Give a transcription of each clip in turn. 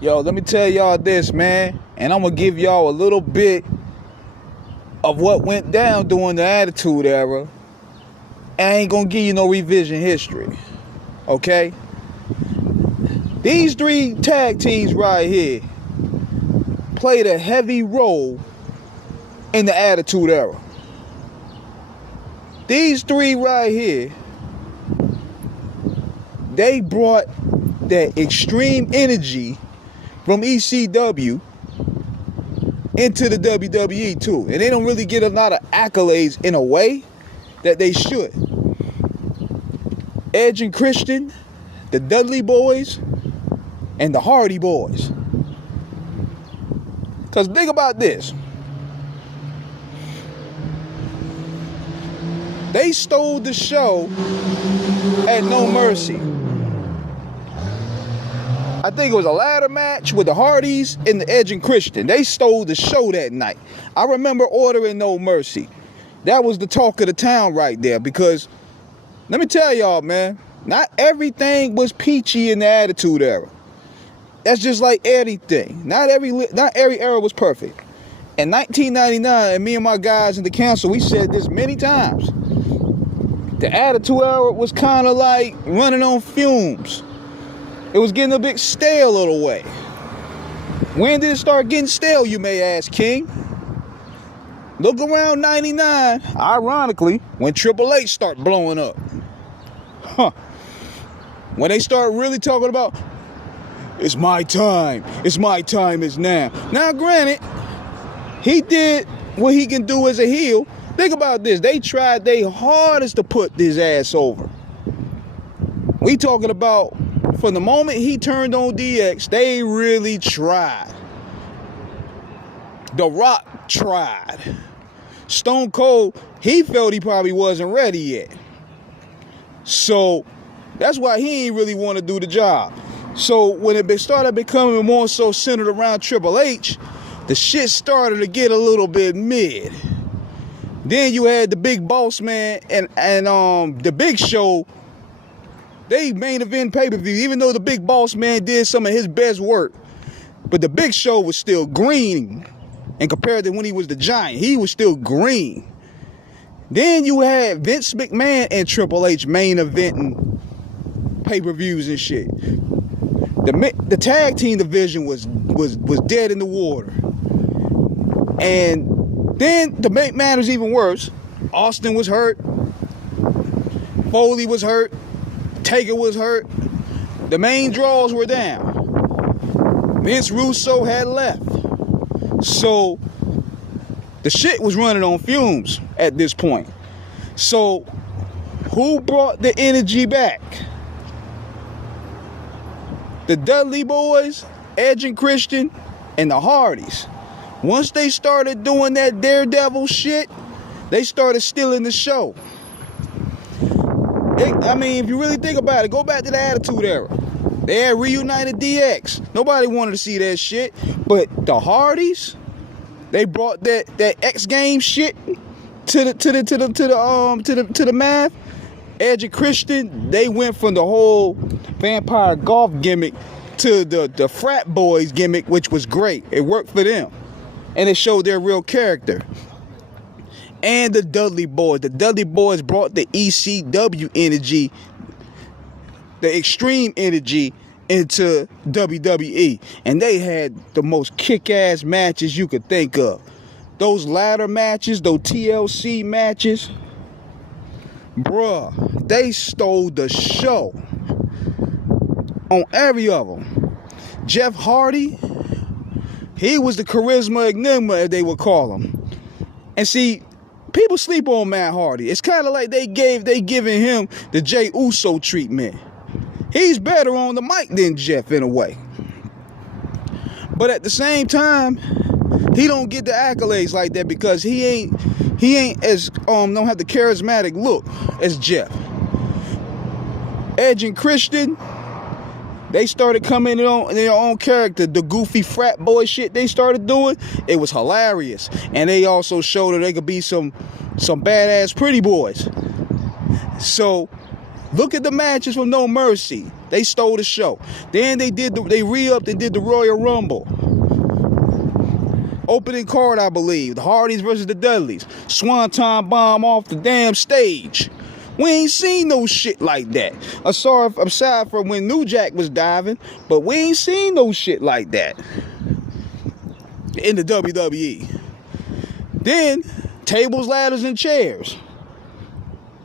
Yo, let me tell y'all this, man. And I'm going to give y'all a little bit of what went down during the Attitude Era. I ain't going to give you no revision history. Okay? These three tag teams right here played a heavy role in the Attitude Era. These three right here, they brought that extreme energy from ECW into the WWE too. And they don't really get a lot of accolades in a way that they should. Edge and Christian, the Dudley Boyz, and the Hardy Boys. Because think about this. They stole the show at No Mercy. I think it was a ladder match with the Hardys and the Edge and Christian. They stole the show that night. I remember ordering No Mercy. That was the talk of the town right there, because let me tell y'all, man, not everything was peachy in the Attitude Era. That's just like anything. Not every era was perfect. In 1999, and me and my guys in the council, we said this many times. The Attitude Era was kind of like running on fumes. It was getting a bit stale in a way. When did it start getting stale, you may ask, King? Look around 99, ironically, when Triple H start blowing up. When they start really talking about, it's my time is now. Now, granted, he did what he can do as a heel. Think about this. They tried their hardest to put this ass over. We talking about from the moment he turned on DX, they really tried. The Rock tried. Stone Cold, he felt he probably wasn't ready yet. So that's why he ain't really want to do the job. So when it started becoming more so centered around Triple H, the shit started to get a little bit mid. Then you had the Big Boss Man and the Big Show. They main event pay-per-view, even though the Big Boss Man did some of his best work. But the Big Show was still green. And compared to when he was the Giant, he was still green. Then you had Vince McMahon and Triple H main eventing pay-per-views and shit. The tag team division was dead in the water. And then to make matters even worse, Austin was hurt. Foley was hurt. Taker was hurt. The main draws were down. Vince Russo had left. So the shit was running on fumes at this point. So who brought the energy back? The Dudley Boys, Edge and Christian, and the Hardys. Once they started doing that Daredevil shit, they started stealing the show. If you really think about it, go back to the Attitude Era. They had reunited DX. Nobody wanted to see that shit. But the Hardys, they brought that X Games shit to the math. Edge and Christian, they went from the whole vampire golf gimmick to the frat boys gimmick, which was great. It worked for them. And it showed their real character. And the Dudley Boys. The Dudley Boys brought the ECW energy, the extreme energy, into WWE. And they had the most kick-ass matches you could think of. Those ladder matches, those TLC matches, bruh, they stole the show on every of them. Jeff Hardy, he was the charisma enigma, as they would call him. And see, people sleep on Matt Hardy. It's kind of like they giving him the Jey Uso treatment. He's better on the mic than Jeff in a way. But at the same time, he don't get the accolades like that because he ain't as don't have the charismatic look as Jeff. Edge and Christian, they started coming in their own character. The goofy frat boy shit they started doing, it was hilarious. And they also showed that they could be some badass pretty boys. So Look at the matches from No Mercy. They stole the show. Then they re-upped and did the Royal Rumble. Opening card, I believe. The Hardys versus the Dudleys. Swanton bomb off the damn stage. We ain't seen no shit like that. Aside from when New Jack was diving, but we ain't seen no shit like that in the WWE. Then, tables, ladders, and chairs.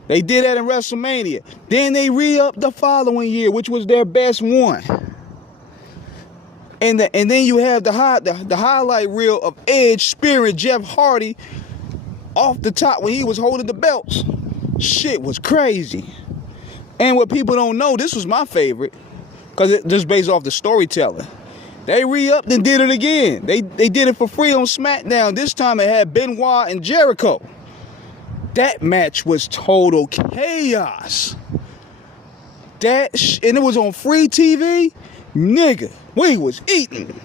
They did that in WrestleMania. Then they re-upped the following year, which was their best one. And then you have the highlight reel of Edge spearing Jeff Hardy off the top when he was holding the belts. Shit was crazy. And what people don't know, this was my favorite, because it just based off the storytelling. They re-upped and did it again. They did it for free on SmackDown. This time it had Benoit and Jericho. That match was total chaos. And it was on free TV. Nigga, we was eating.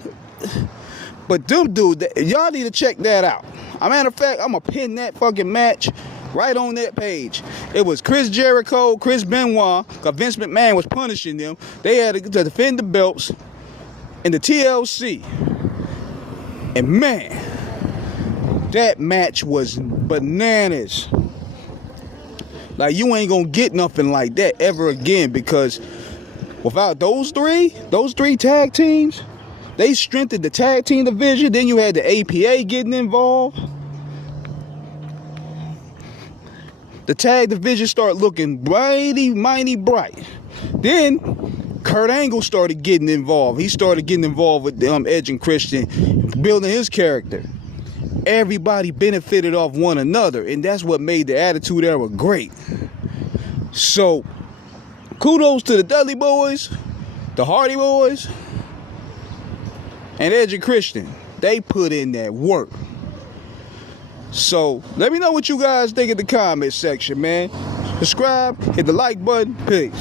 But them dude, y'all need to check that out. As a matter of fact, I'm going to pin that fucking match right on that page. It was Chris Jericho, Chris Benoit, because Vince McMahon was punishing them. They had to defend the belts in the TLC. And man, that match was bananas. Like, you ain't gonna get nothing like that ever again, because without those three tag teams, they strengthened the tag team division. Then you had the APA getting involved. The tag division started looking mighty bright. Then Kurt Angle started getting involved. He started getting involved with Edge and Christian, building his character. Everybody benefited off one another, and that's what made the Attitude Era great. So, kudos to the Dudley Boys, the Hardy Boys, and Edge and Christian. They put in that work. So, let me know what you guys think in the comment section, man. Subscribe, hit the like button. Peace.